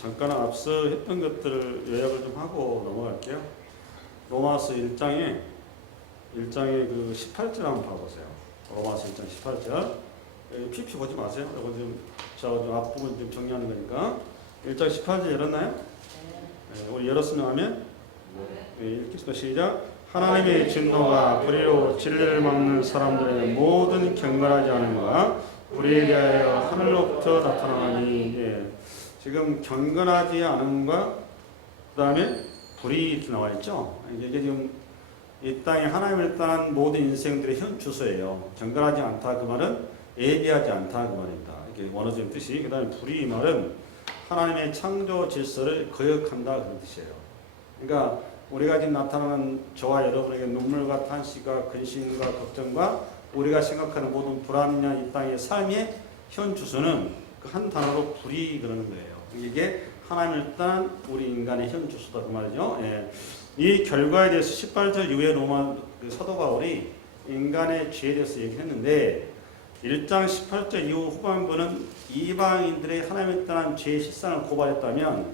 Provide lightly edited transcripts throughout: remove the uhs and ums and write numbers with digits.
잠깐 앞서 했던 것들을 요약을 좀 하고 넘어갈게요. 로마서 1장에 그 18절 한번 봐보세요. 로마서 1장 18절. PP 보지 마세요. 이거 좀 앞부분 좀 정리하는 거니까. 1장 18절 열었나요? 네, 우리 열었으면 하면 읽겠습니다. 시작. 하나님의 진노가 불의로 진리를 막는 다사람들의 모든 경건하지 않음과 불의에 대하여 하늘로부터 나타나니. 예. 지금 경건하지 않음과 그 다음에 불의 이렇게 나와 있죠. 이게 지금 이 땅에 하나님을 떠난 모든 인생들의 현 주소예요. 경건하지 않다 그 말은 예비하지 않다 그 말입니다. 이게 원어적인 뜻이. 그 다음에 불의 이 말은 하나님의 창조 질서를 거역한다 그런 뜻이에요. 그러니까 우리가 지금 나타나는 저와 여러분에게 눈물과 탄식과 근심과 걱정과 우리가 생각하는 모든 불합리한 이 땅의 삶의 현 주소는 그 한 단어로 불의 그러는 거예요. 이게 하나님을 떠난 우리 인간의 현 주소다 그 말이죠. 예. 이 결과에 대해서 18절 이후에 로마 사도 바울이 인간의 죄에 대해서 얘기했는데 1장 18절 이후 후반부는 이방인들의 하나님을 떠난 죄의 실상을 고발했다면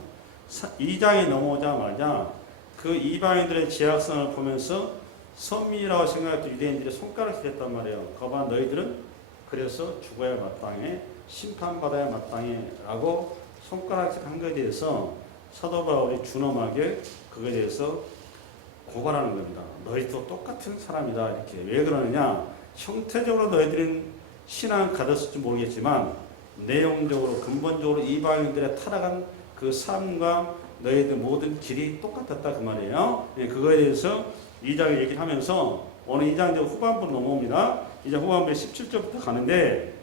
2장에 넘어오자마자 그 이방인들의 죄악성을 보면서 선민이라고 생각했던 유대인들의 손가락이 됐단 말이에요. 거봐 너희들은 그래서 죽어야 마땅해 심판받아야 마땅해 라고 손가락질 한 것에 대해서 사도 바울이 준엄하게 그거에 대해서 고발하는 겁니다. 너희도 똑같은 사람이다 이렇게. 왜 그러느냐, 형태적으로 너희들은 신앙을 가졌을지 모르겠지만 내용적으로 근본적으로 이방인들의 타락한 그 삶과 너희들 모든 길이 똑같았다 그 말이에요. 예, 그거에 대해서 2장에 얘기를 하면서 오늘 2장 후반부로 넘어옵니다. 이제 후반부에 17절부터 가는데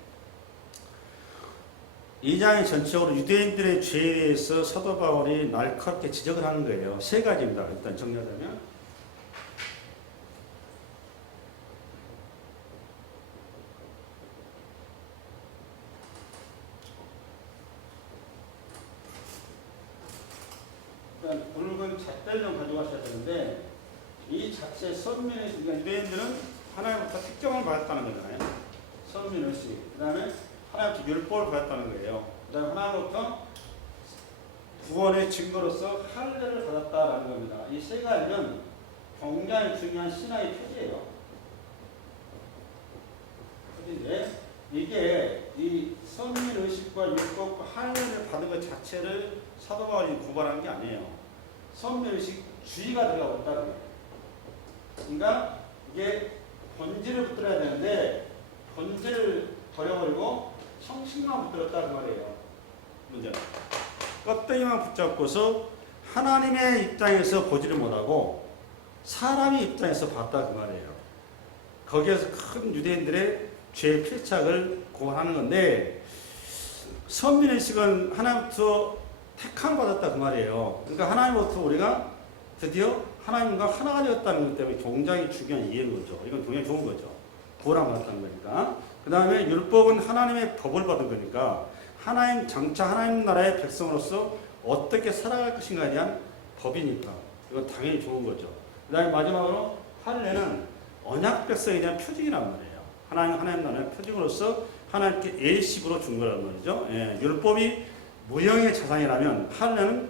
2장이 전체적으로 유대인들의 죄에 대해서 사도 바울이 날카롭게 지적을 하는 거예요. 세 가지입니다. 일단 정리하자면 일단 굵은 잣대를 좀 가져가셔야 되는데 이 자체 선민의식, 그러니까 유대인들은 하나님부터 특정을 받았다는 거잖아요. 선민의식. 그 다음에 하나님부터 율법을 받았다는 거예요. 그 다음에 하나님부터 구원의 증거로서 할례를 받았다라는 겁니다. 이 세 가지는 굉장히 중요한 신앙의 표지예요. 표지인데 이게 이 선민의식과 율법과 할례를 받은 것 자체를 사도 바울이 고발한 게 아니에요. 선민의식 주의가 들어가고 있다는 거예요. 그러니까 이게 본질을 붙들어야 되는데 본질을 버려버리고 형식만 붙들었다 그 말이에요. 문제는 껍데기만 붙잡고서 하나님의 입장에서 보지를 못하고 사람의 입장에서 봤다 그 말이에요. 거기에서 큰 유대인들의 죄의 필착을 고발하는 건데 선민의식은 하나님부터 택함 받았다 그 말이에요. 그러니까 하나님부터 우리가 드디어 하나님과 하나가 되었다는 것 때문에 굉장히 중요한 이해인 거죠. 이건 굉장히 좋은 거죠. 구원을 받았다는 거니까. 그 다음에 율법은 하나님의 법을 받은 거니까 장차 하나님 나라의 백성으로서 어떻게 살아갈 것인가에 대한 법이니까 이건 당연히 좋은 거죠. 그 다음에 마지막으로 할례는 언약 백성에 대한 표징이란 말이에요. 하나님 나라의 표징으로서 하나님께 예식으로 준 거란 말이죠. 예, 율법이 무형의 자산이라면 할례는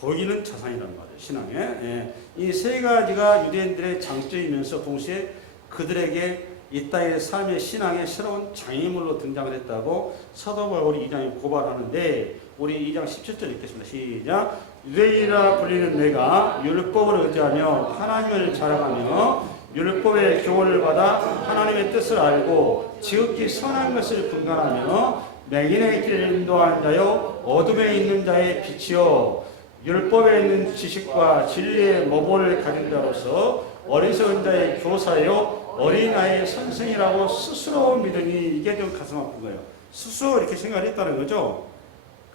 보이는 자산이란 말이에요. 신앙에. 예, 이 세 가지가 유대인들의 장점이면서 동시에 그들에게 이 땅의 삶의 신앙의 새로운 장애물로 등장을 했다고 사도 바울이 2장에 고발하는데 우리 2장 17절 읽겠습니다. 시작. 유대인이라 불리는 내가 율법을 의지하며 하나님을 자랑하며 율법의 교훈을 받아 하나님의 뜻을 알고 지극히 선한 것을 분간하며 맹인의 길을 인도하는 자요 어둠에 있는 자의 빛이요 율법에 있는 지식과 진리의 모본을 가진 자로서 어리석은 자의 교사요 어린아이의 선생이라고 스스로 믿으니. 이게 좀 가슴 아픈 거예요. 스스로 이렇게 생각했다는 거죠.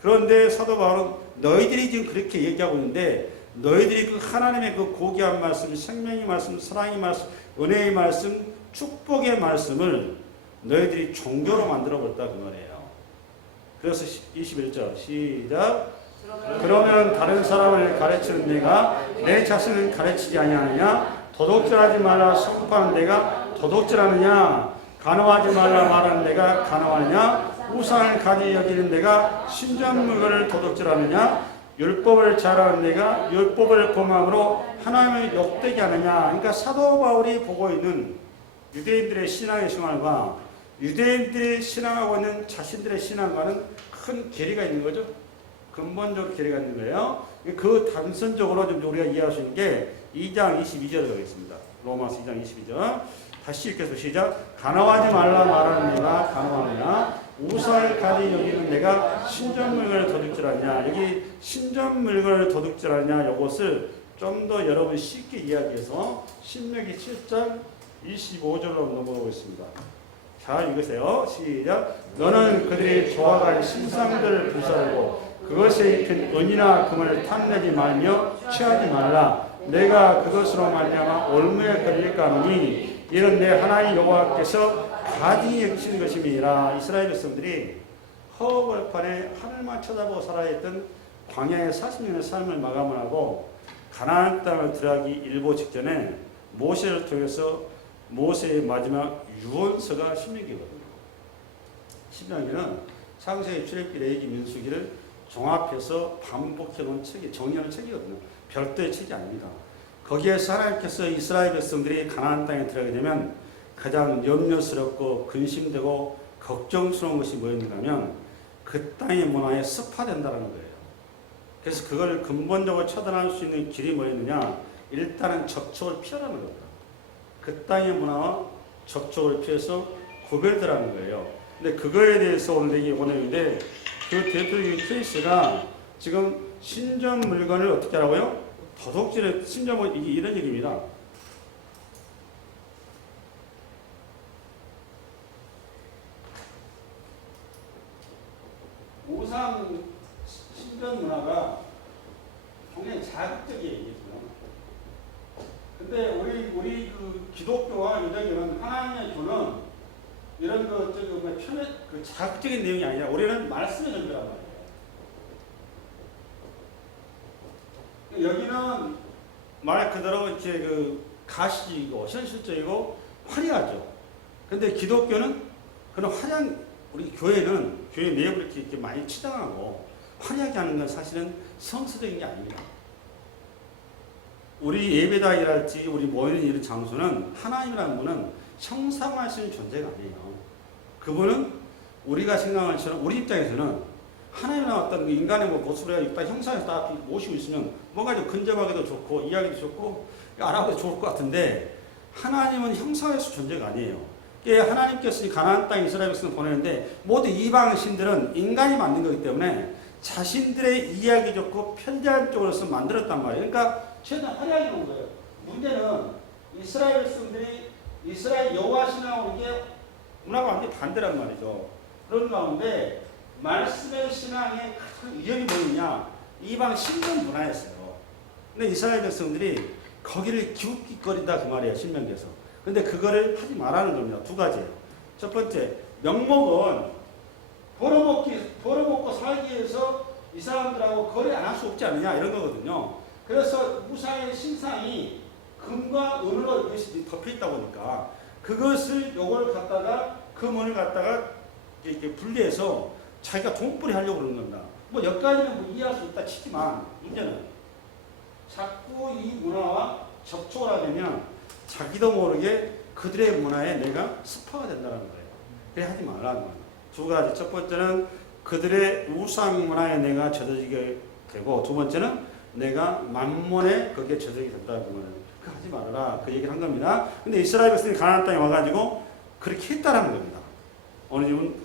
그런데 사도 바울은 너희들이 지금 그렇게 얘기하고 있는데 너희들이 그 하나님의 그 고귀한 말씀, 생명의 말씀, 사랑의 말씀, 은혜의 말씀, 축복의 말씀을 너희들이 종교로 만들어버렸다 그 말이에요. 그래서 21절 시작. 그러면 다른 사람을 가르치는 내가 내 자신을 가르치지 아니하느냐? 도둑질하지 말라 선포하는 내가 도둑질하느냐? 간호하지 말라 말하는 내가 간호하느냐? 우상을 가지 여기는 내가 신전물건을 도둑질하느냐? 율법을 잘하는 내가 율법을 범함으로 하나님을 욕되게 하느냐. 그러니까 사도 바울이 보고 있는 유대인들의 신앙의 생활과 유대인들이 신앙하고 있는 자신들의 신앙과는 큰 괴리가 있는 거죠. 근본적으로 괴리가 있는 거예요. 그 단선적으로 좀 우리가 이해할 수 있는 게 2장 22절에 가겠습니다. 로마서 2장 22절. 다시 읽겠습니다. 시작. 간호하지 말라 말하는 내가 간호하느냐. 우상을 가리 여기는 내가 신전물건을 도둑질하냐. 여기 신전물건을 도둑질하냐. 이것을 좀 더 여러분 쉽게 이야기해서 신명기 7장 25절로 넘어가겠습니다. 잘 읽으세요. 시작. 너는 그들이 좋아할 신상들을 불사르고 그것에 입힌 은이나 금을 탐내지 말며 취하지 말라. 내가 그것으로 말미암아 올무에 걸릴까 하노니 이는 내 하나님 여호와께서 가증히 여기시는 것임이라. 이스라엘 백성들이 허허벌판에 하늘만 쳐다보고 살아야 했던 광야의 40년의 삶을 마감을 하고 가나안 땅을 들어가기 일보 직전에 모세를 통해서 모세의 마지막 유언서가 신명기거든요. 신명기는 창세기, 출애굽기, 레위기, 민수기를 종합해서 반복해 놓은 책이, 정리하는 책이거든요. 별도의 책이 아닙니다. 거기에서 하나님께서 이스라엘 백성들이 가나안 땅에 들어가게 되면 가장 염려스럽고 근심되고 걱정스러운 것이 뭐였는가 하면 그 땅의 문화에 습화된다는 거예요. 그래서 그걸 근본적으로 처단할 수 있는 길이 뭐였느냐? 일단은 접촉을 피하라는 겁니다. 그 땅의 문화와 접촉을 피해서 구별되라는 거예요. 근데 그거에 대해서 오늘 얘기 오늘인데 그 대표적인 케이스가 지금 신전 물건을 어떻게 하라고요? 도둑질을 신전 이게 이런 얘기입니다. 우상 신전 문화가 굉장히 자극적이에요. 근데 우리 그 기독교와 유대교는 하나님의 교는 이런 그 자극적인 내용이 아니라 우리는 말씀의 전도란 말이에요. 여기는 말 그대로 이렇게 그 가시적이고 현실적이고 화려하죠. 근데 기독교는 그런 화려한 우리 교회는 교회 내부를 이렇게 많이 치장하고 화려하게 하는 건 사실은 성서적인 게 아닙니다. 우리 예배당이랄지 우리 모이는 이런 장소는 하나님이라는 분은 형상화할 수 있는 존재가 아니에요. 그분은 우리가 생각하는 것처럼 우리 입장에서는 하나님이나 어떤 인간의 모습을 딱 형상에서 딱 모시고 있으면 뭔가 좀 근접하기도 좋고 이야기도 좋고 알아보기도 좋을 것 같은데 하나님은 형상에서 존재가 아니에요. 하나님께서 가나안 땅 이스라엘 백성을 보내는데 모두 이방 신들은 인간이 만든 거기 때문에 자신들의 이야기 좋고 편리한 쪽으로서 만들었단 말이에요. 그러니까 최대한 화려하게 놓은 거예요. 문제는 이스라엘 백성들이 이스라엘 여호와 신앙으로 이게 문화가 완전히 반대란 말이죠. 그런 가운데 말씀의 신앙의 큰 위협이 뭐였냐? 이방 신전 문화였어요. 근데 이스라엘 백성들이 거기를 기웃기거린다 그 말이에요. 신명기에서. 근데 그거를 하지 말라는 겁니다. 두 가지예요. 첫 번째, 명목은 벌어먹고 살기 위해서 이 사람들하고 거래 안 할 수 없지 않느냐 이런 거거든요. 그래서 우상의 신상이 금과 은으로 이것이 덮여있다 보니까 그것을 요걸 갖다가 금을 갖다가 이렇게 분리해서 자기가 돈벌이 하려고 그러는 겁니다. 뭐 여기까지는 뭐 이해할 수 있다 치지만 문제는 자꾸 이 문화와 접촉을 하려면 자기도 모르게 그들의 문화에 내가 습화가 된다는 거예요. 그래 하지 말라는 거예요. 두 가지. 첫 번째는 그들의 우상 문화에 내가 젖어지게 되고 두 번째는 내가 만몬에 거기에 젖어지게 된다는 거예요. 그 하지 말아라. 그 얘기를 한 겁니다. 근데 이스라엘 백성이 가나안 땅에 와가지고 그렇게 했다라는 겁니다. 오늘 지금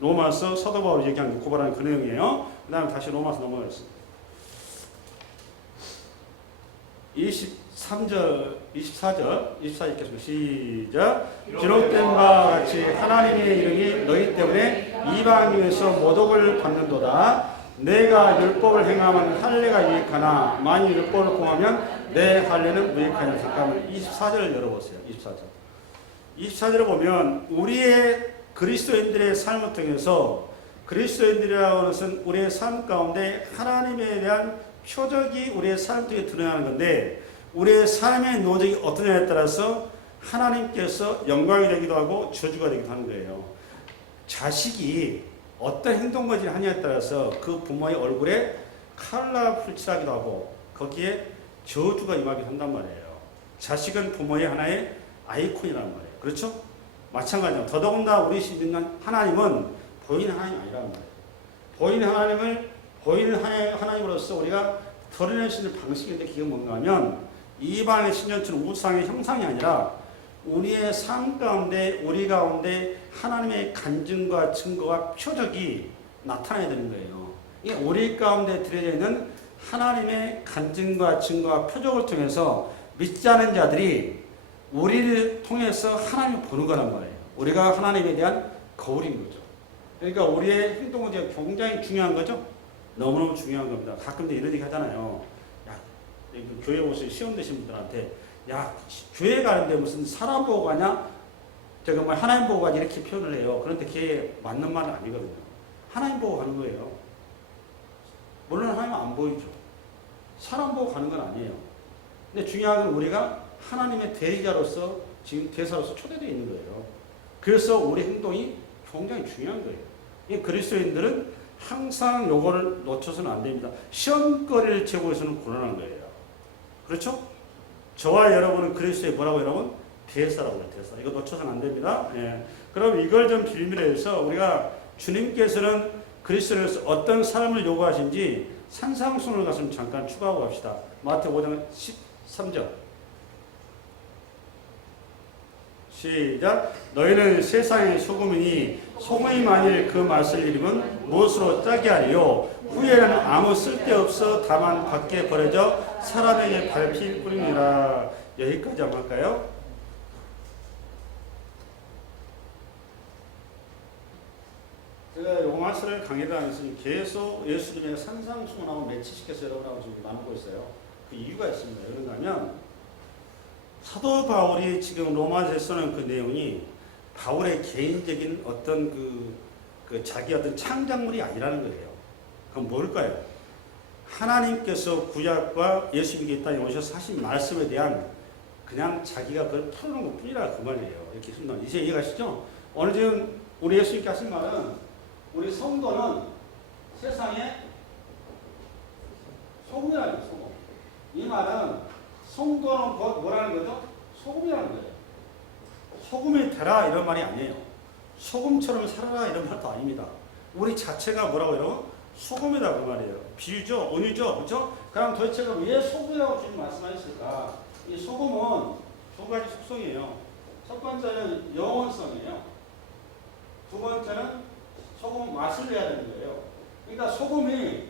로마서 사도 바울이 얘기한 고발하는 그 내용이에요. 그 다음에 다시 로마서 넘어가겠습니다. 23절, 24절 읽겠습니다. 시작. 기록된 바와 같이 하나님의 이름이 너희 때문에 이방 중에서 모독을 받는도다. 내가 율법을 행하면 할례가 유익하나 만일 율법을 공하면 내 할례는 무익하냐. 잠깐만 24절을 열어보세요. 24절을 보면 우리의 그리스도인들의 삶을 통해서 그리스도인들이라고 하는 것은 우리의 삶 가운데 하나님에 대한 표적이 우리의 삶 속에 드러나는 건데 우리의 삶의 노적이 어떠냐에 따라서 하나님께서 영광이 되기도 하고 저주가 되기도 하는 거예요. 자식이 어떤 행동거지를 하냐에 따라서 그 부모의 얼굴에 칼라풀칠하기도 하고 거기에 저주가 임하기도 한단 말이에요. 자식은 부모의 하나의 아이콘이란 말이에요. 그렇죠? 마찬가지로 더더군다나 우리 믿는 하나님은 보이는 하나님이 아니란 말이에요. 보이는 하나님으로서 우리가 드러낼 수 있는 방식인데 그게 뭔가 하면 이방의 신전처럼 우상의 형상이 아니라 우리의 삶 가운데 우리 가운데 하나님의 간증과 증거와 표적이 나타나야 되는 거예요. 이게 우리 가운데 들여져 있는 하나님의 간증과 증거와 표적을 통해서 믿지 않은 자들이 우리를 통해서 하나님을 보는 거란 말이에요. 우리가 하나님에 대한 거울인 거죠. 그러니까 우리의 행동은 굉장히 중요한 거죠. 너무너무 중요한 겁니다. 가끔 이런 얘기 하잖아요. 야, 교회 오신 시험 되신 분들한테 야, 교회 가는데 무슨 사람 보고 가냐? 제가 뭐 하나님 보고 가냐? 이렇게 표현을 해요. 그런데 그게 맞는 말은 아니거든요. 하나님 보고 가는 거예요. 물론 하나님은 안 보이죠. 사람 보고 가는 건 아니에요. 근데 중요한 건 우리가 하나님의 대리자로서 지금 대사로서 초대되어 있는 거예요. 그래서 우리 행동이 굉장히 중요한 거예요. 이 그리스도인들은 항상 요거를 놓쳐서는 안 됩니다. 시험거리를 제공해서는 곤란한 거예요. 그렇죠? 저와 여러분은 그리스도의 뭐라고 여러분? 대사라고 해요. 대사. 이거 놓쳐서는 안 됩니다. 예. 그럼 이걸 좀 빌미해서 우리가 주님께서는 그리스도에서 어떤 삶을 요구하신지 산상순을 가서 잠깐 추가하고 갑시다. 마태복음 5장 13절. 시작. 너희는 세상의 소금이니 소금이 만일 그 맛을 잃으면 무엇으로 짜게 하리요? 후에는 아무 쓸데없어 다만 밖에 버려져 사람에게 밟힐 뿐이니라. 여기까지 한번 할까요? 제가 요마스를 강의를 하면서 계속 예수님의 산상수훈하고 매치시켜서 여러분하고 지금 나누고 있어요. 그 이유가 있습니다. 그런가 하면 사도 바울이 지금 로마서에 쓰는 그 내용이 바울의 개인적인 어떤 그 자기 어떤 창작물이 아니라는 거예요. 그럼 뭘까요? 하나님께서 구약과 예수님께 이 땅에 오셔서 하신 말씀에 대한 그냥 자기가 그걸 풀어놓은 것 뿐이라 그 말이에요. 이렇게 있습니다. 이제 이해가시죠? 오늘 지금 우리 예수님께 하신 말은 우리 성도는 세상에 소금이라는 거예요. 소금. 이 말은 성도는 곧 뭐라는 거죠? 소금이라는 거예요. 소금이 되라 이런 말이 아니에요. 소금처럼 살아라 이런 말도 아닙니다. 우리 자체가 뭐라고 해요? 소금이다 그 말이에요. 비유죠, 은유죠, 그렇죠? 그럼 도대체 왜 소금이라고 주님 말씀하셨을까? 이 소금은 두 가지 속성이에요. 첫 번째는 영원성이에요. 두 번째는 소금 맛을 내야 되는 거예요. 그러니까 소금이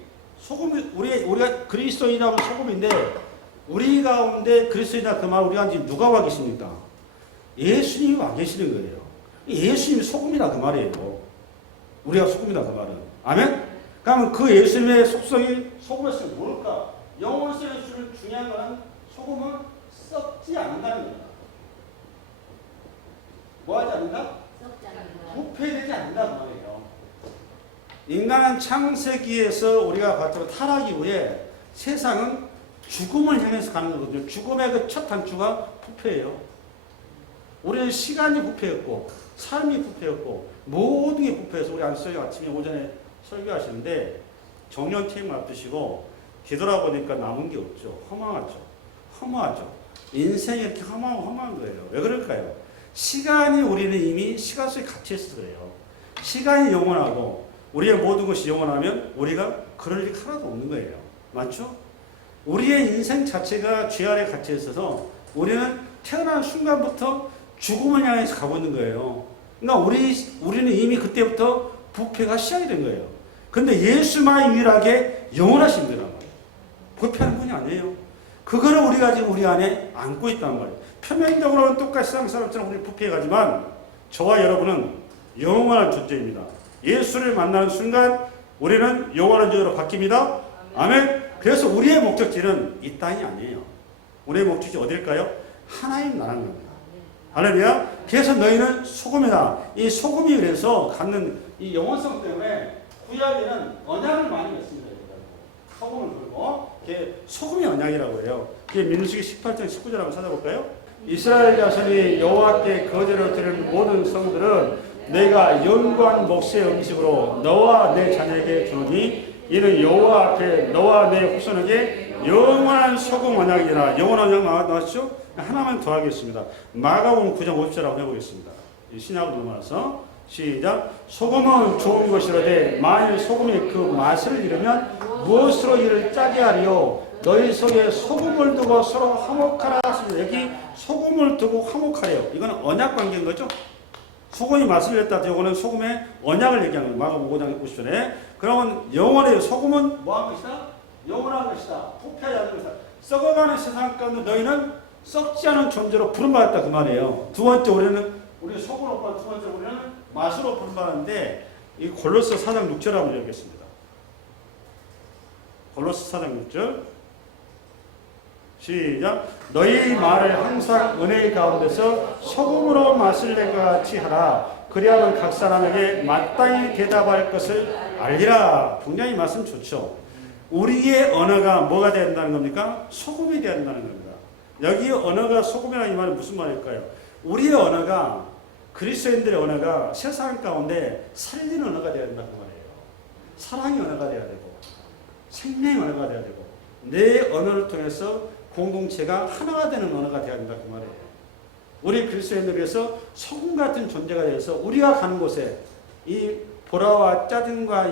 우리가 그리스도인이라고 소금인데 우리 가운데 그리스도인이다 그 말 우리가 지금 누가 와 계십니까? 예수님이 와 계시는 거예요. 예수님이 소금이다 그 말이에요. 우리가 소금이다 그 말은. 아멘? 그러면 그 예수님의 속성이 소금에서 뭘까? 영원성의 수를 중요한 거는 소금은 썩지 않는다는 겁니다. 뭐 하지 않는다? 썩지 않는다. 부패되지 않는다 그 말이에요. 인간은 창세기에서 우리가 봤던 타락 이후에 세상은 죽음을 향해서 가는 거거든요. 죽음의 그 첫 단추가 부패예요. 우리는 시간이 부패였고 삶이 부패였고 모든 게 부패해서 우리 안수님 아침에 오전에 설교하시는데 정년 퇴임 앞두시고 뒤돌아보니까 남은 게 없죠. 허무하죠. 인생이 이렇게 허무한 거예요. 왜 그럴까요? 시간이 우리는 이미 시간 속에 갇혀 있어서 그래요. 시간이 영원하고 우리의 모든 것이 영원하면 우리가 그럴 일 하나도 없는 거예요. 맞죠? 우리의 인생 자체가 죄 아래 갇혀 있어서 우리는 태어난 순간부터 죽음을 향해서 가고 있는 거예요. 그러니까 우리는 이미 그때부터 부패가 시작이 된 거예요. 근데 예수만 유일하게 영원하신 거란 말이에요. 부패하는 분이 아니에요. 그거를 우리가 지금 우리 안에 안고 있단 말이에요. 표면적으로는 똑같이 세상 사람처럼 우리 부패해가지만 저와 여러분은 영원한 존재입니다. 예수를 만나는 순간 우리는 영원한 존재로 바뀝니다. 아멘. 그래서 우리의 목적지는 이 땅이 아니에요. 우리의 목적지 어딜까요? 하나님 나라는 겁니다. 할렐루야. 그래서 너희는 소금이다. 이 소금이 그래서 갖는 이 영원성 때문에 구약에는 언약을 많이 맺습니다. 소금을 걸고 소금이 언약이라고 해요. 그게 민수기 18장 19절 한번 찾아볼까요? 이스라엘 자손이 여호와께 거제로 드리는 모든 성들은 내가 영구한 몫의 음식으로 너와 내 자녀에게 주노니 이는 여호와 앞에 너와 내 후손에게 영원한 소금 언약이라. 영원한 언약 나왔죠? 하나만 더 하겠습니다. 마가복음 9장 50절하고 해보겠습니다. 신약으로 넘어가서 시작. 소금은 좋은 것이로되 만일 소금이 그 맛을 잃으면 무엇으로 이를 짜게 하리요. 너희 속에 소금을 두고 서로 화목하라 하십니다. 여기 소금을 두고 화목하래요. 이거는 언약 관계인 거죠. 소금이 맛을 잃었다. 이거는 소금의 언약을 얘기하는 거예요. 마가복음 5장 50절에. 그러면 영원해요. 소금은 뭐한 것이다? 영원한 것이다. 포폐하지 않는 것이다. 썩어가는 세상 가운데 너희는 썩지 않은 존재로 부름받았다 그 말이에요. 두 번째 우리 소금으로 받은 두 번째 우리는 맛으로 부름받았는데 이 골로새 4장 6절 한번 읽겠습니다. 골로새 4장 6절 시작. 너희 말을 항상 은혜의 가운데서 소금으로 맛을 낸 것 같이 하라. 그리하면 각 사람에게 마땅히 대답할 것을 알리라. 굉장히 말씀 좋죠. 우리의 언어가 뭐가 돼야 된다는 겁니까? 소금이 돼야 된다는 겁니다. 여기 언어가 소금이라는 이 말은 무슨 말일까요? 우리의 언어가 그리스도인들의 언어가 세상 가운데 살리는 언어가 돼야 된다는 말이에요. 사랑의 언어가 돼야 되고 생명의 언어가 돼야 되고 내 언어를 통해서 공동체가 하나가 되는 언어가 돼야 된다 그 말이에요. 우리 그리스도인들 위해서 소금 같은 존재가 되어서 우리가 가는 곳에 이 보라와 짜증과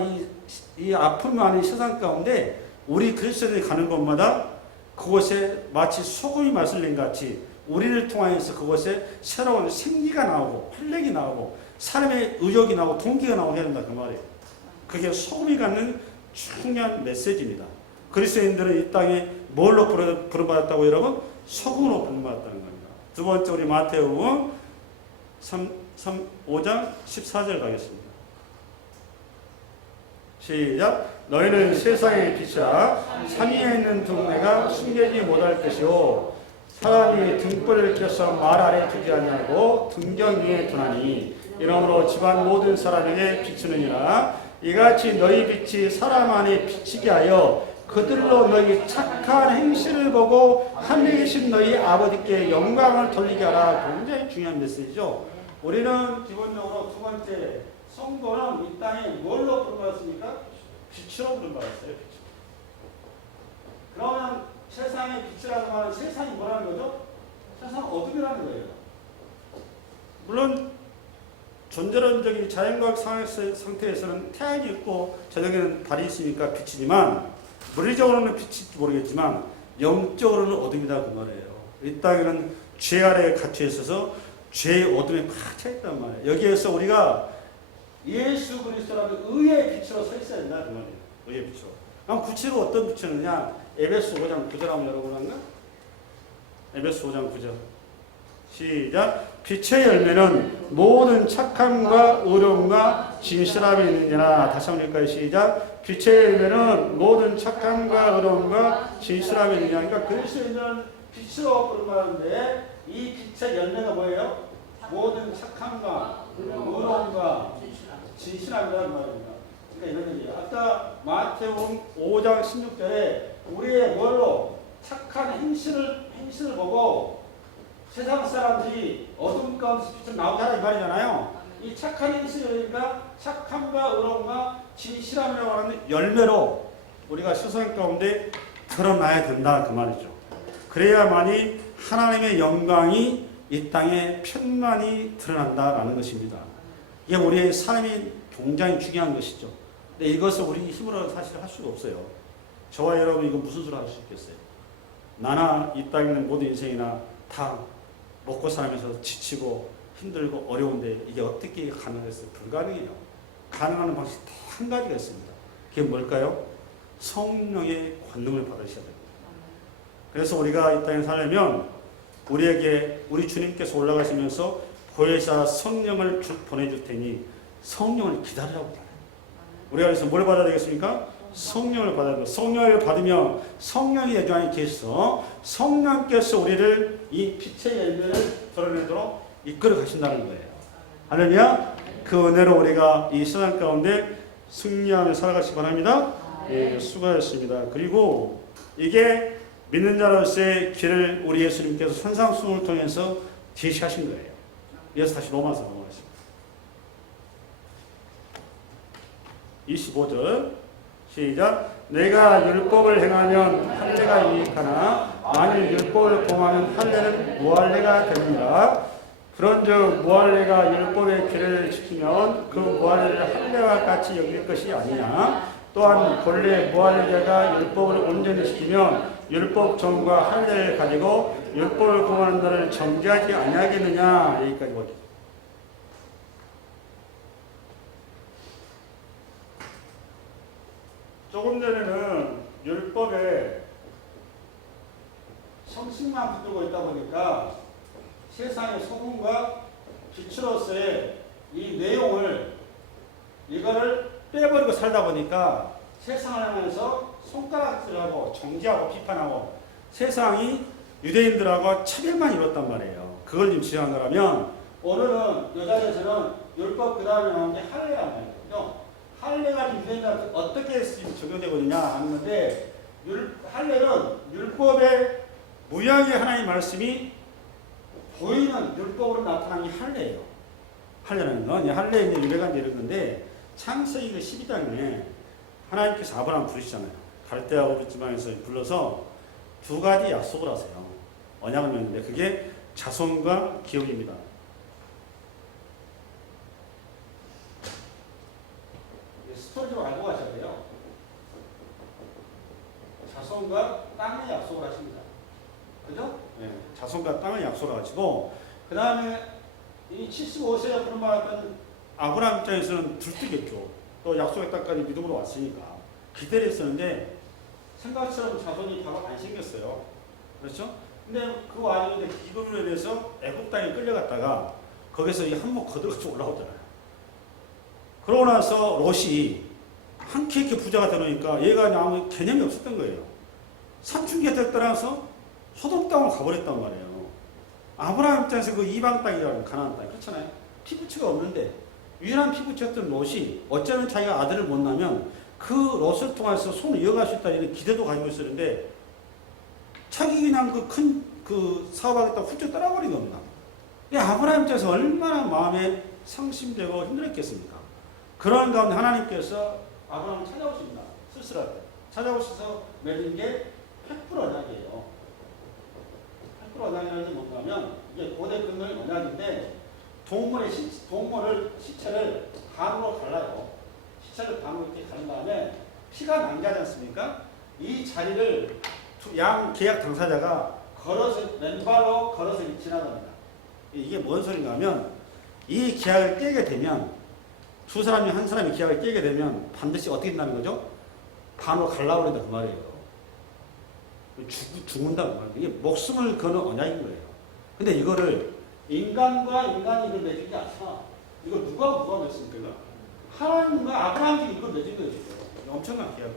이 아픔 많은 세상 가운데 우리 그리스도인들이 가는 곳마다 그곳에 마치 소금이 맛을 낸 같이 우리를 통하여서 그곳에 새로운 생기가 나오고 활력이 나오고 사람의 의욕이 나오고 동기가 나오게 해야 된다 그 말이에요. 그게 소금이 갖는 중요한 메시지입니다. 그리스도인들은 이 땅에 뭘로 부름받았다고 여러분? 소금으로 부름받았다는 겁니다. 두 번째 우리 마태복음 5장 14절 가겠습니다. 시작. 너희는 세상의 빛이라 산 위에 있는 등대가 숨기지 못할 것이요 사람이 등불을 켜서 말 아래 두지 않냐고 등경 위에 두나니 이러므로 집안 모든 사람에게 비추느니라. 이같이 너희 빛이 사람 안에 비치게 하여 그들로 너희 착한 행실을 보고 하늘에 계신 너희 아버지께 영광을 돌리게 하라. 굉장히 중요한 메시지죠. 우리는 기본적으로 두 번째 성도는 이 땅에 뭘로 부름받았습니까? 빛으로 부름받았어요. 빛으로. 그러면 세상의 빛이라는 말은 세상이 뭐라는 거죠? 세상 어둠이라는 거예요. 물론 존재론적인 자연과학 상태에서는 태양이 있고 저녁에는 달이 있으니까 빛이지만 물리적으로는 빛일지 모르겠지만 영적으로는 어둠이다 그 말이에요. 이 땅에는 죄 아래에 갇혀 있어서 죄의 어둠에 꽉 차 있단 말이에요. 여기에서 우리가 예수 그리스도라는 의의 빛으로 서 있어야 된다 그 말이에요. 의의 빛으로. 그럼 구체적으로 어떤 빛이느냐? 에베소 5장 9절 한번 열어보란가? 에베소 5장 9절 시작. 빛의 열매는 모든 착함과 의로움과 진실함이 있느니라. 다시 한번 읽을까요? 시작. 빛의 열매는 모든 착함과 의로움과 진실함이 있느니라. 그러니까 그리스도인은 빛으로 부름받는데 이 빛의 열매가 뭐예요? 모든 착함과 의로움과 진실함이라는 말입니다. 그러니까 이런 얘기예요. 아까 마태복음 5장 16절에 우리의 뭘로 착한 행실을 보고 세상 사람들이 어둠 가운데서 빛을 나오게 이 말이잖아요. 이 착한 행실이니까 착함과 의로움과 진실함이라고 하는 열매로 우리가 세상 가운데 드러나야 된다 그 말이죠. 그래야만이 하나님의 영광이 이 땅에 편만히 드러난다라는 것입니다. 이게 우리의 삶이 굉장히 중요한 것이죠. 근데 이것을 우리 힘으로 사실 할 수가 없어요. 저와 여러분 이거 무슨 소리 할 수 있겠어요? 나나 이 땅에 있는 모든 인생이나 다 먹고 살면서 지치고 힘들고 어려운데 이게 어떻게 가능했어요? 불가능해요. 가능한 방식이 딱 한 가지가 있습니다. 그게 뭘까요? 성령의 권능을 받으셔야 됩니다. 그래서 우리가 이 땅에 살려면 우리에게 우리 주님께서 올라가시면서 보혜사 성령을 보내줄 테니 성령을 기다리라고 말해요. 우리가 그래서 뭘 받아야 되겠습니까? 성령을 받아야 돼요. 성령을 받으면 성령이 여기 안에 계셔서 성령께서 우리를 이 빛의 열매를 드러내도록 이끌어 가신다는 거예요. 할렐루야. 그 은혜로 우리가 이 세상 가운데 승리하며 살아가시기 바랍니다. 예, 수고하셨습니다. 그리고 이게 믿는 자로서의 길을 우리 예수님께서 산상수훈을 통해서 제시하신 거예요. 이어서 다시 로마서 넘어가겠습니다. 25절 시작. 내가 율법을 행하면 할례가 유익하나 만일 율법을 범하면 할례는 무할례가 됩니다. 그런즉 무할례가 율법의 규례를 지키면 그 무할례를 할례와 같이 여길 것이 아니냐. 또한 본래 무할례자가 율법을 온전히 지키면 율법 정과 할례를 가지고 율법을 범하는 자를 정죄하지 아니하겠느냐. 여기까지 보죠. 조금 전에는 율법에 성식만 붙들고 있다 보니까 세상의 소금과 빛으로서의 이 내용을 이거를 빼버리고 살다 보니까 세상을 하면서 손가락질하고 정죄하고 비판하고 세상이 유대인들하고 차별만 이뤘단 말이에요. 그걸 지금 지적한 거라면 오늘은 여자에서는 율법 그 다음에 나오는 게 할례란 말이거든요. 할례가 유대인들한테 어떻게 적용되거든요 하는데 할례는 율법의 무형의 하나님의 말씀이 보이는 율법으로 나타난 게 할례예요. 할례라는 건 할례의 유래가 이런 건데 창세기 12장에 하나님께서 아브라함 부르시잖아요. 갈대아고 우르지방에서 불러서 두 가지 약속을 하세요. 언약을 맺는데 그게 자손과 기업입니다. 스토리 좀 알고 가셔야 돼요. 자손과 땅의 약속을 하십니다. 그죠? 네. 자손과 땅의 약속을 하시고 그 다음에 이 75세가 그런 말 하면 아브라함 입장에서는 들뜨겠죠. 또 약속의 땅까지 믿음으로 왔으니까 기다렸었는데 생각처럼 자손이 바로 안 생겼어요. 그렇죠? 근데 그 와중에 기근으로 인해서 애굽 땅에 끌려갔다가 거기서 이 한몫 거들어서 올라오잖아요. 그러고 나서 롯이 한 키 이렇게 부자가 되놓으니까 얘가 아무 개념이 없었던 거예요. 삼춘기에 떠나서 소돔 땅으로 가버렸단 말이에요. 아브라함 입장에서 그 이방 땅이라는 가나안 땅 그렇잖아요. 피부치가 없는데 유일한 피부치였던 롯이 어쩌면 자기가 아들을 못 낳으면 그 롯을 통해서 손을 이어갈 수 있다는 기대도 가지고 있었는데 자기 그냥 그 사업하겠다고 훌쩍 떠나버린 겁니다. 아브라함 입장에서 얼마나 마음에 상심되고 힘들었겠습니까? 그런 가운데 하나님께서 아브라함을 찾아오십니다. 쓸쓸하게. 찾아오셔서 맺은 게 100% 언약이에요. 100% 언약이라는 게 뭔가 하면 이게 고대 근거의 언약인데 동물을 시체를 반으로 갈라요. 시체를 반으로 이렇게 가른 다음에 피가 낭자하지 않습니까? 이 자리를 양 계약 당사자가 맨발로 걸어서 지나갑니다. 이게 뭔 소리인가 하면 이 계약을 깨게 되면 두 사람이 한 사람이 계약을 깨게 되면 반드시 어떻게 된다는 거죠? 반으로 갈라버린다 그 말이에요. 죽는다 그 말이에요. 이게 목숨을 거는 언약인 거예요. 근데 이거를 인간과 인간이 이걸 맺은 게 아니라 이거 누가 맺습니까? 하나님과 아브라함이 이걸 맺은 거예요. 엄청난 계약을.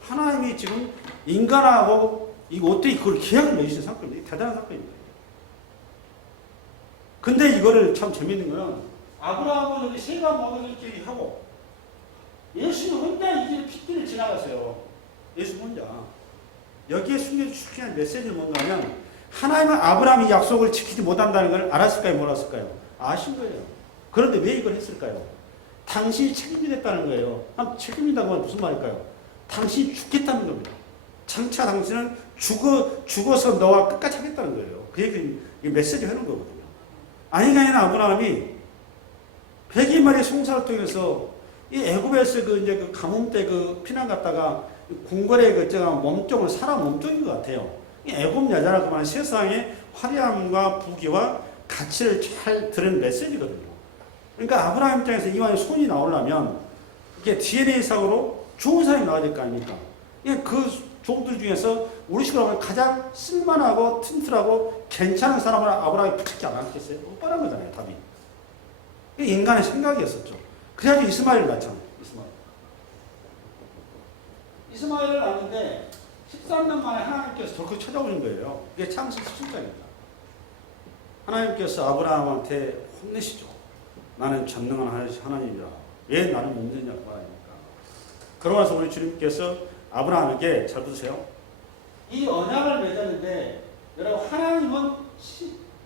하나님이 지금 인간하고 이거 어떻게 그걸 계약을 맺으신 사건이에요. 대단한 사건입니다. 근데 이거를 참 재밌는 거는 아브라함은 여기 세가 모든 길이 하고 예수는 혼자 이 길 핏길을 지나갔어요. 예수 혼자. 여기에 숨겨주신 메시지는 뭔가 하면 하나님은 아브라함이 약속을 지키지 못한다는 걸 알았을까요? 몰랐을까요? 아신 거예요. 그런데 왜 이걸 했을까요? 당신이 책임지겠다는 거예요. 책임진다고 하면 무슨 말일까요? 당신이 죽겠다는 겁니다. 장차 당신은 죽어서 너와 끝까지 하겠다는 거예요. 그 얘기 메시지 하는 거거든요. 아니가 아니라 아브라함이 100인마리의 송사를 통해서 이 애굽에서 그 가뭄 때 그 피난 갔다가 궁궐의 몸종을 사람 몸종인 것 같아요. 이 애굽 여자라 그만 세상의 화려함과 부귀와 가치를 잘 들은 메시지거든요. 그러니까 아브라함 입장에서 이왕에 손이 나오려면 이게 DNA상으로 좋은 사람이 나와야 될 거 아닙니까? 그 종들 중에서 우리 식으로 하면 가장 쓸만하고 튼튼하고 괜찮은 사람을 아브라함이 붙잡지 않았겠어요? 뻔한 거잖아요, 답이. 인간의 생각이었었죠. 그래야지 이스마엘을 낳잖아요. 이스마엘을 낳는데 13년 만에 하나님께서 저렇게 찾아오신 거예요. 이게 창세기 17장입니다. 하나님께서 아브라함한테 혼내시죠. 나는 전능한 하나님이라. 왜 나를 못 믿느냐고 말하니까. 그러면서 우리 주님께서 아브라함에게 잘 보세요. 이 언약을 맺었는데 여러분 하나님은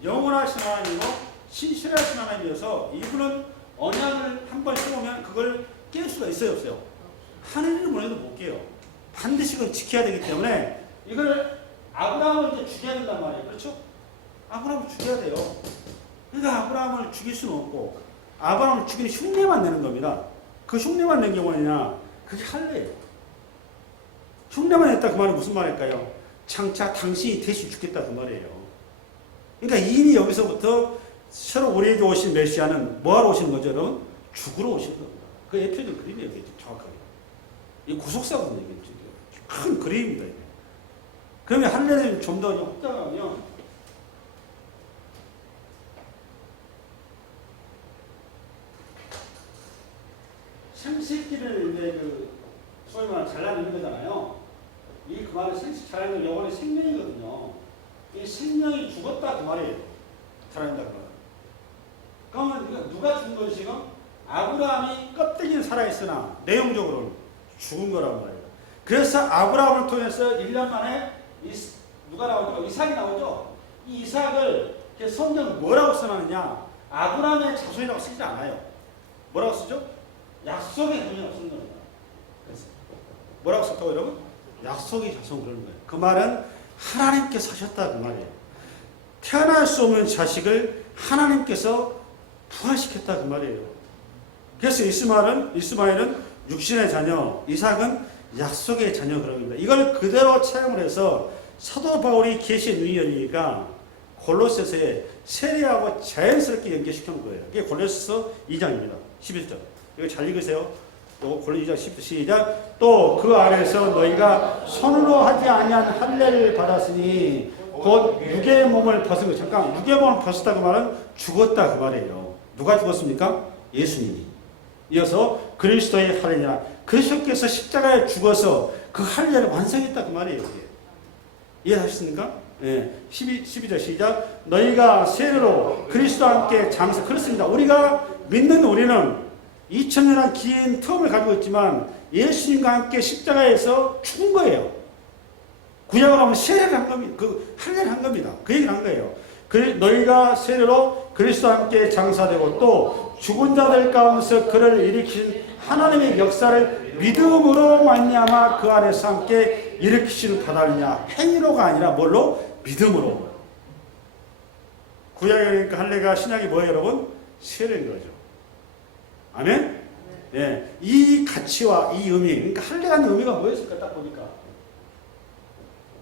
영원하신 하나님이고 신실하신 하나님이어서 이분은 언약을 한번 세우면 그걸 깰 수가 있어요 없어요? 하늘을 보내도 못 깨요. 반드시 그걸 지켜야 되기 때문에 이걸 아브라함을 이제 죽여야 된단 말이에요. 그렇죠? 아브라함을 죽여야 돼요. 그러니까 아브라함을 죽일 수는 없고 아브라함을 죽이는 흉내만 내는 겁니다. 그 흉내만 낸 경우는 그게 할례예요. 흉내만 냈다 그 말은 무슨 말일까요? 장차 당신이 대신 죽겠다 그 말이에요. 그러니까 이미 여기서부터 새로 우리에게 오신 메시아는 뭐하러 오시는 거죠, 여러분? 죽으러 오시는 겁니다. 그 예표적 그림이에요, 정확하게. 이 구속사거든요, 이게. 큰 그림입니다, 이게. 그러면 할례를 좀 더 확장하면 생식기를 이제 소위 말하는 잘라내는 거잖아요. 이 그 말은 생식 잘라내는 영혼의 생명이거든요. 이 생명이 죽었다 그 말이에요. 잘라낸다 그 말. 그러면 누가 죽은 거지 지금? 아브라함이 껍데기는 살아있으나 내용적으로는 죽은 거란 말이에요. 그래서 아브라함을 통해서 1년 만에 누가 나오죠? 이삭이 나오죠? 이 이삭을 성경 뭐라고 써놨느냐? 아브라함의 자손이라고 쓰지 않아요. 뭐라고 쓰죠? 약속의 자손이라고 쓰는 겁니다. 그래서 뭐라고 썼다고 여러분? 약속의 자손 그러는 거예요. 그 말은 하나님께서 하셨다 그 말이에요. 태어날 수 없는 자식을 하나님께서 부활시켰다 그 말이에요. 그래서 이스마엘은 육신의 자녀, 이삭은 약속의 자녀 그런 겁니다. 이걸 그대로 체험을 해서 사도 바울이 계시의 눈이 열리니까 골로새서에 세례하고 자연스럽게 연결시킨 거예요. 이게 골로새서 2장입니다. 11절. 이거 잘 읽으세요. 요거 골로새 2장 10절 시작. 또 그 안에서 너희가 손으로 하지 아니한 할례를 받았으니 곧 육의 몸을 벗은 거. 잠깐, 육의 몸을 벗었다 그 말은 죽었다 그 말이에요. 누가 죽었습니까? 예수님이. 이어서 그리스도의 할례냐. 그리스도께서 십자가에 죽어서 그 할례를 완성했다 그 말이에요. 이게. 이해하셨습니까? 예. 12절 시작. 너희가 세례로 그리스도와 함께 장사. 그렇습니다. 우리가 믿는 우리는 2000년한 긴 텀을 가지고 있지만 예수님과 함께 십자가에서 죽은 거예요. 구약으로 하면 세례를 한 겁니다. 그 할례를 한 겁니다. 그 얘기를 한 거예요. 너희가 세례로 그리스도와 함께 장사되고 또 죽은 자들 가운데서 그를 일으키신 하나님의 역사를 믿음으로 말미암아 그 안에서 함께 일으키시는 받았느냐. 행위로가 아니라 뭘로? 믿음으로. 구약에 그러니까 할례가 신약이 뭐예요 여러분? 세례인 거죠. 아멘? 예. 이 가치와 이 의미, 그러니까 할례가 하는 의미가 뭐였을까 딱 보니까.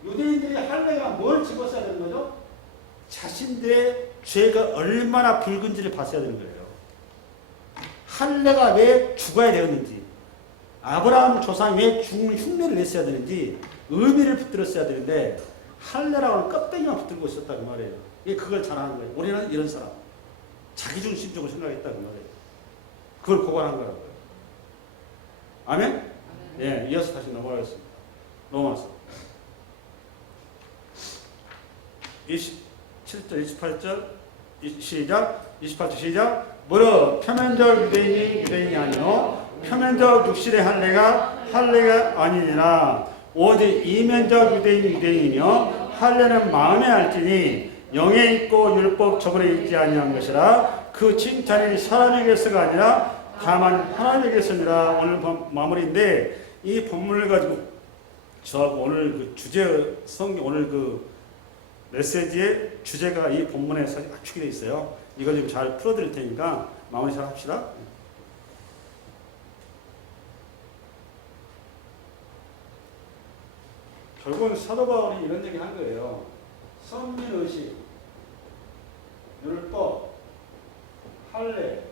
유대인들이 할례가 뭘 집었어야 되는 거죠? 자신들의 죄가 얼마나 붉은지를 봤어야 되는 거예요. 할례가 왜 죽어야 되었는지, 아브라함 조상이 왜 죽는 흉내를 냈어야 되는지 의미를 붙들었어야 되는데 할례라고 하는 껍데기만 붙들고 있었다 그 말이에요. 이게 그걸 잘하는 거예요. 우리는 이런 사람, 자기중심적으로 생각했다 그 말이에요. 그걸 고발한 거라고요. 아멘? 예, 이어서 다시 넘어가겠습니다. 넘어가서 27절, 28절 시작. 28절 시작. 무릇 표면적 유대인이 아니요 표면적 육신의 할례가 아니니라. 오직 이면적 유대인이며 할례는 마음에 알지니 영에 있고 율법 저번에 있지 아니한 것이라. 그 칭찬이 사람에게서가 아니라 다만 하나님에게서니라. 오늘 마무리인데 이 본문을 가지고 저하고 오늘 그 주제 성경 오늘 그 메시지의 주제가 이 본문에 사실 압축이 되어 있어요. 이걸 좀 잘 풀어드릴 테니까 마무리 잘 합시다. 결국은 사도 바울이 이런 얘기 한 거예요. 선민의식, 율법, 할례,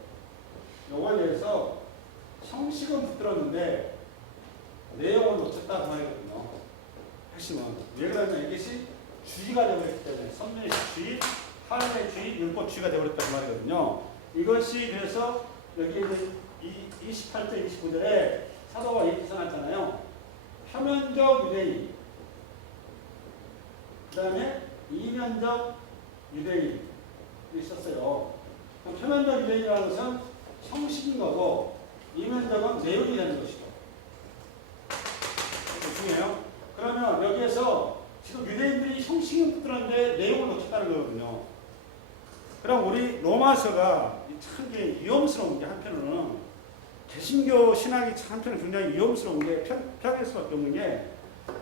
요거에 대해서 형식은 붙들었는데 내용을 놓쳤다 그 말이거든요. 핵심은. 왜 그러냐면 이것이 주의가 되어버렸기 때문에 선민의식주의, 할례주의, 율법주의가 되어버렸다 그 말이거든요. 이것이 그래서 여기 28절, 29절에 사도가 이렇게 써놨잖아요. 표면적 유대인, 그 다음에 이면적 유대인이 있었어요. 표면적 유대인이라는 것은 형식인 거고 이면적은 내용이 되는 것이죠. 중요해요. 그러면 여기에서 지금 유대인들이 형식은 붙들었는데 내용을 놓쳤다는 거거든요. 그럼 우리 로마서가 참 위험스러운 게 한편으로는 개신교 신학이 한편은 굉장히 위험스러운 게 편할 수밖에 없는 게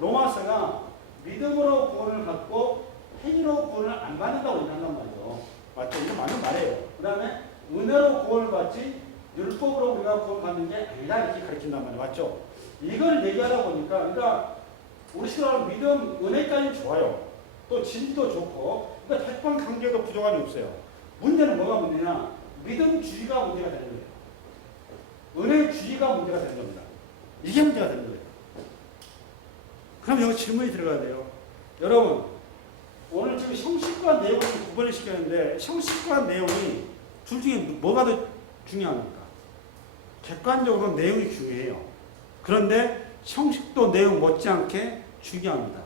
로마서가 믿음으로 구원을 받고 행위로 구원을 안 받는다고 얘기한단 말이죠. 맞죠? 이거 맞는 말이에요. 그 다음에 은혜로 구원을 받지 율법으로 우리가 구원받는 게 아니라 이렇게 가르친단 말이에요. 맞죠? 이걸 얘기하다 보니까 그러니까 우리 시대로 믿음, 은혜까지 좋아요. 또 진도 좋고 그러니까 백반강제도 부족함이 없어요. 문제는 뭐가 문제냐? 믿음주의가 문제가 되는 거예요. 은혜주의가 문제가 되는 겁니다. 이게 문제가 되는 거예요. 그럼 여기 질문이 들어가야 돼요. 여러분, 오늘 지금 형식과 내용을 구분을 시켰는데 형식과 내용이 둘 중에 뭐가 더 중요합니까? 객관적으로 내용이 중요해요. 그런데 형식도 내용 못지않게 중요합니다.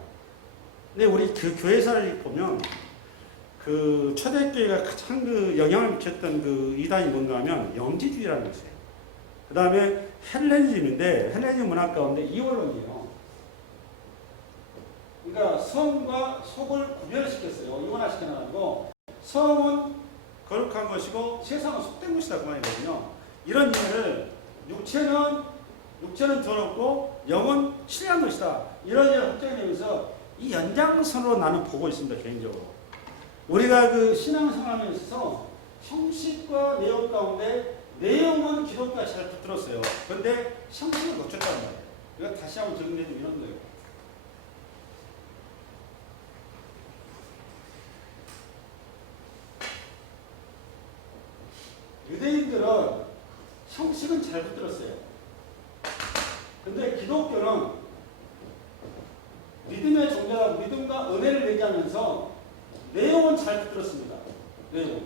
근데 우리 그 교회사를 보면 그 초대교회가 가장 그 영향을 미쳤던 그 이단이 뭔가 하면 영지주의라는 것이에요. 그 다음에 헬레니즘인데 헬레니즘 문화 가운데 이원론이에요. 그러니까 성과 속을 구별시켰어요. 이원화시켜놔가지고 성은 거룩한 것이고 세상은 속된 것이다 그 말이거든요. 이런 이해를 육체는 더럽고 영은 신령한 것이다. 이런 이해를 확정이 되면서 이 연장선으로 나는 보고 있습니다. 개인적으로. 우리가 그 신앙생활에 있어서 형식과 내용 가운데 내용은 기독교가 잘 붙들었어요. 그런데 형식을 놓쳤단 말이에요. 이거 다시 한번 정리해주면 이런 거예요. 유대인들은 형식은 잘 붙들었어요. 근데 기독교는 믿음의 종교가 믿음과 은혜를 얘기하면서 내용은 잘 붙들었습니다. 내용.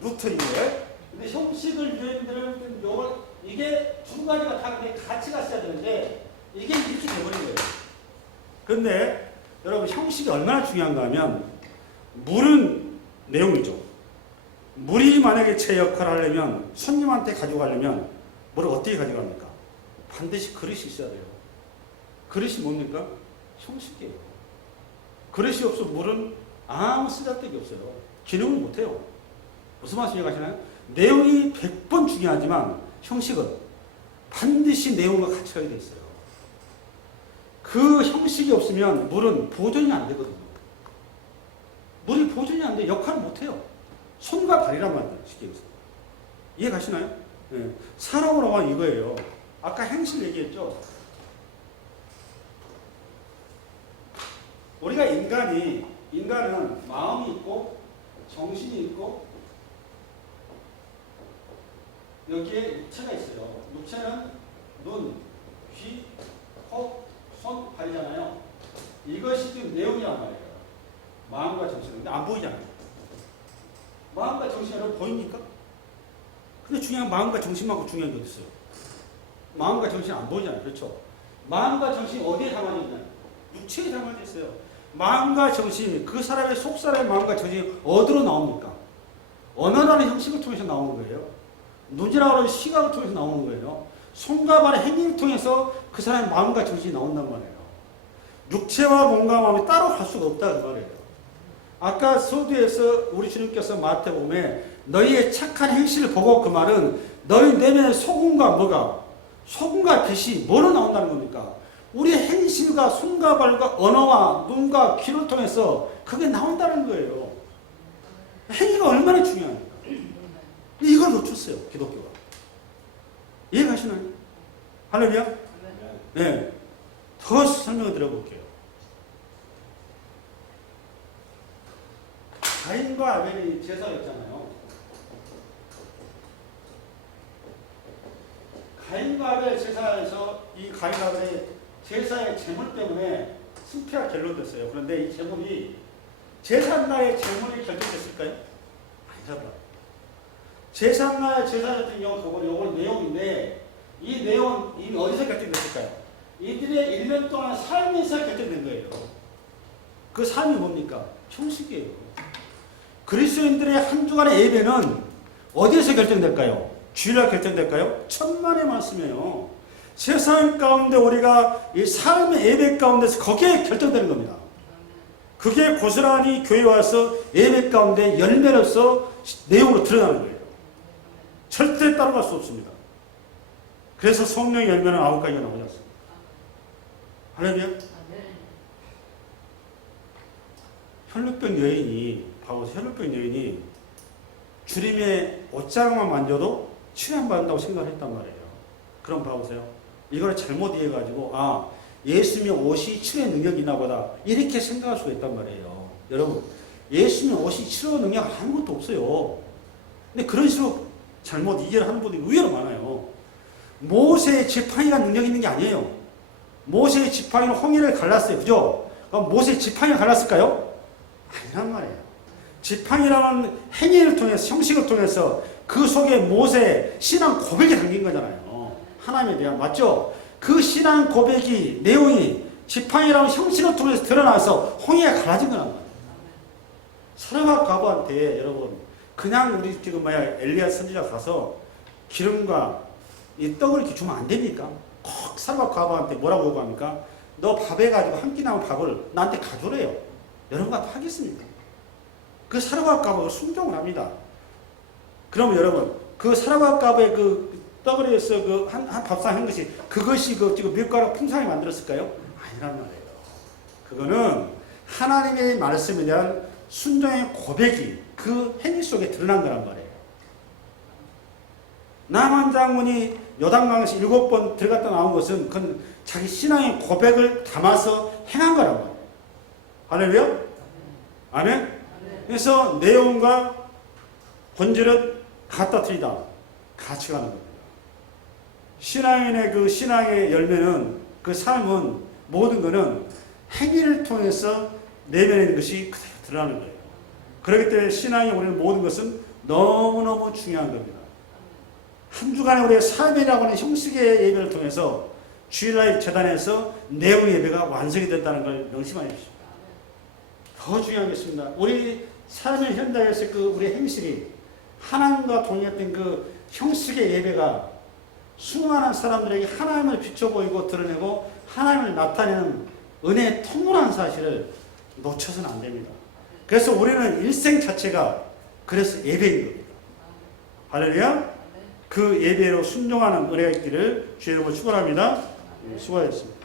루트인데. 근데 형식을 유대인들은 이게 두 가지가 다 같이 갔어야 되는데 이게 이렇게 돼버린 거예요. 근데 여러분 형식이 얼마나 중요한가 하면 물은 내용이죠. 물이 만약에 제 역할을 하려면 손님한테 가져가려면 물을 어떻게 가져갑니까? 반드시 그릇이 있어야 돼요. 그릇이 뭡니까? 형식이에요. 그릇이 없어 물은 아무 쓰잘데기 없어요. 기능을 못해요. 무슨 말씀 이해가시나요? 내용이 100번 중요하지만 형식은 반드시 내용과 같이 가게 돼 있어요. 그 형식이 없으면 물은 보존이 안 되거든요. 물이 보존이 안 돼. 역할을 못해요. 손과 발이란 말이에요. 쉽게 해서. 이해 가시나요? 네. 사람으로 말 이거예요. 아까 행실 얘기했죠. 우리가 인간은 마음이 있고 정신이 있고 여기에 육체가 있어요. 육체는 눈, 귀, 코, 손, 발이잖아요. 이것이 지금 내용이란 말이에요. 마음과 정신은. 근데 안 보이잖아요. 마음과 정신이 여러분 보입니까? 근데 중요한 마음과 정신만큼 중요한 게 어디 있어요? 마음과 정신이 안 보이잖아요. 그렇죠? 마음과 정신이 어디에 담아져 있나요? 육체에 담아져 있어요. 마음과 정신이 그 사람의 속사람의 마음과 정신이 어디로 나옵니까? 언어라는 형식을 통해서 나오는 거예요. 눈이라고 하는 시각을 통해서 나오는 거예요. 손과 발의 행위를 통해서 그 사람의 마음과 정신이 나온단 말이에요. 육체와 몸과 마음이 따로 갈 수가 없다 그 말이에요. 아까 서두에서 우리 주님께서 마태복음에 너희의 착한 행실을 보고 그 말은 너희 내면의 소금과 뭐가? 소금과 빛이 뭐로 나온다는 겁니까? 우리의 행실과 손과 발과 언어와 눈과 귀를 통해서 그게 나온다는 거예요. 행위가 얼마나 중요합니까? 이걸 놓쳤어요. 기독교가. 이해가시나요? 할렐루야? 네. 더 설명을 드려볼게요. 가인과 아벨이 제사였잖아요. 가인과 아벨 제사에서 이 가인과 아벨의 제사의 제물 때문에 승패가 결론됐어요. 그런데 이 제물이 제사날의 제물이 결정됐을까요? 아니잖아요. 제사날 제사 같은 경우 요건 내용인데 이 내용은 이미 어디서 결정됐을까요? 이들의 1년 동안 삶에서 결정된 거예요. 그 삶이 뭡니까? 형식이에요. 그리스도인들의 한 주간의 예배는 어디에서 결정될까요? 주일날 결정될까요? 천만의 말씀이에요. 세상 가운데 우리가 이 삶의 예배 가운데서 거기에 결정되는 겁니다. 그게 고스란히 교회에 와서 예배 가운데 열매로서 내용으로 드러나는 거예요. 절대 따라갈 수 없습니다. 그래서 성령이 열면 9가지가 나오셨어. 할렐루야. 혈루병 여인이, 바로 혈루병 여인이 주님의 옷자락만 만져도 치료 안 받는다고 생각을 했단 말이에요. 그럼 봐보세요. 이걸 잘못 이해해가지고, 아, 예수님의 옷이 치료의 능력이 있나 보다. 이렇게 생각할 수가 있단 말이에요. 여러분, 예수님의 옷이 치료 능력 아무것도 없어요. 근데 그런 식으로 잘못 이해를 하는 분들이 의외로 많아요. 모세의 지팡이가 능력이 있는 게 아니에요. 모세의 지팡이는 홍해를 갈랐어요. 그죠? 그럼 모세의 지팡이가 갈랐을까요? 아니란 말이에요. 지팡이라는 행위를 통해서, 형식을 통해서 그 속에 모세의 신앙 고백이 담긴 거잖아요. 하나님에 대한, 맞죠? 그 신앙 고백이, 내용이 지팡이라는 형식을 통해서 드러나서 홍해가 갈라진 거란 말이에요. 사르밧 과부한테 여러분, 그냥 우리 지금 엘리야 선지자 가서 기름과 이 떡을 이렇게 주면 안 됩니까? 꼭 사르밧 과부한테 뭐라고 요구합니까? 너 밥 해가지고 한 끼 남은 밥을 나한테 가져래요. 여러분과 하겠습니까? 그 사르밧 과부가 순종을 합니다. 그러면 여러분, 그 사르밧 과부의 그 떡을 해서 그 한 밥상 한 것이, 그것이 그 지금 밀가루 풍성하게 만들었을까요? 아니란 말이에요. 그거는 하나님의 말씀에 대한 순종의 고백이 그 행위 속에 드러난 거란 말이에요. 나만 장군이 요단강에서 7번 들어갔다 나온 것은 그건 자기 신앙의 고백을 담아서 행한 거란 말이에요. 할렐루야? 아멘? 그래서 내용과 본질은 같다 틀리다 같이 가는 겁니다. 신앙인의 그 신앙의 열매는, 그 삶은, 모든 것은 행위를 통해서 내면에 있는 것이 그대로 드러나는 거예요. 그렇기 때문에 신앙이 우리는 모든 것은 너무너무 중요한 겁니다. 한 주간의 우리의 삶이라고 하는 형식의 예배를 통해서 주일날 재단에서 내용 예배가 완성이 된다는 걸 명심하여 주십시오. 더 중요한 게 있습니다. 우리 삶의 현장에서 그 우리 행실이 하나님과 동의했던 그 형식의 예배가 수많은 사람들에게 하나님을 비춰 보이고 드러내고 하나님을 나타내는 은혜의 통로라는 사실을 놓쳐서는 안 됩니다. 그래서 우리는 일생 자체가 그래서 예배인 겁니다. 할렐루야. 그 예배로 순종하는 은혜가 있기를 주의 이름으로 축원합니다. 수고하셨습니다.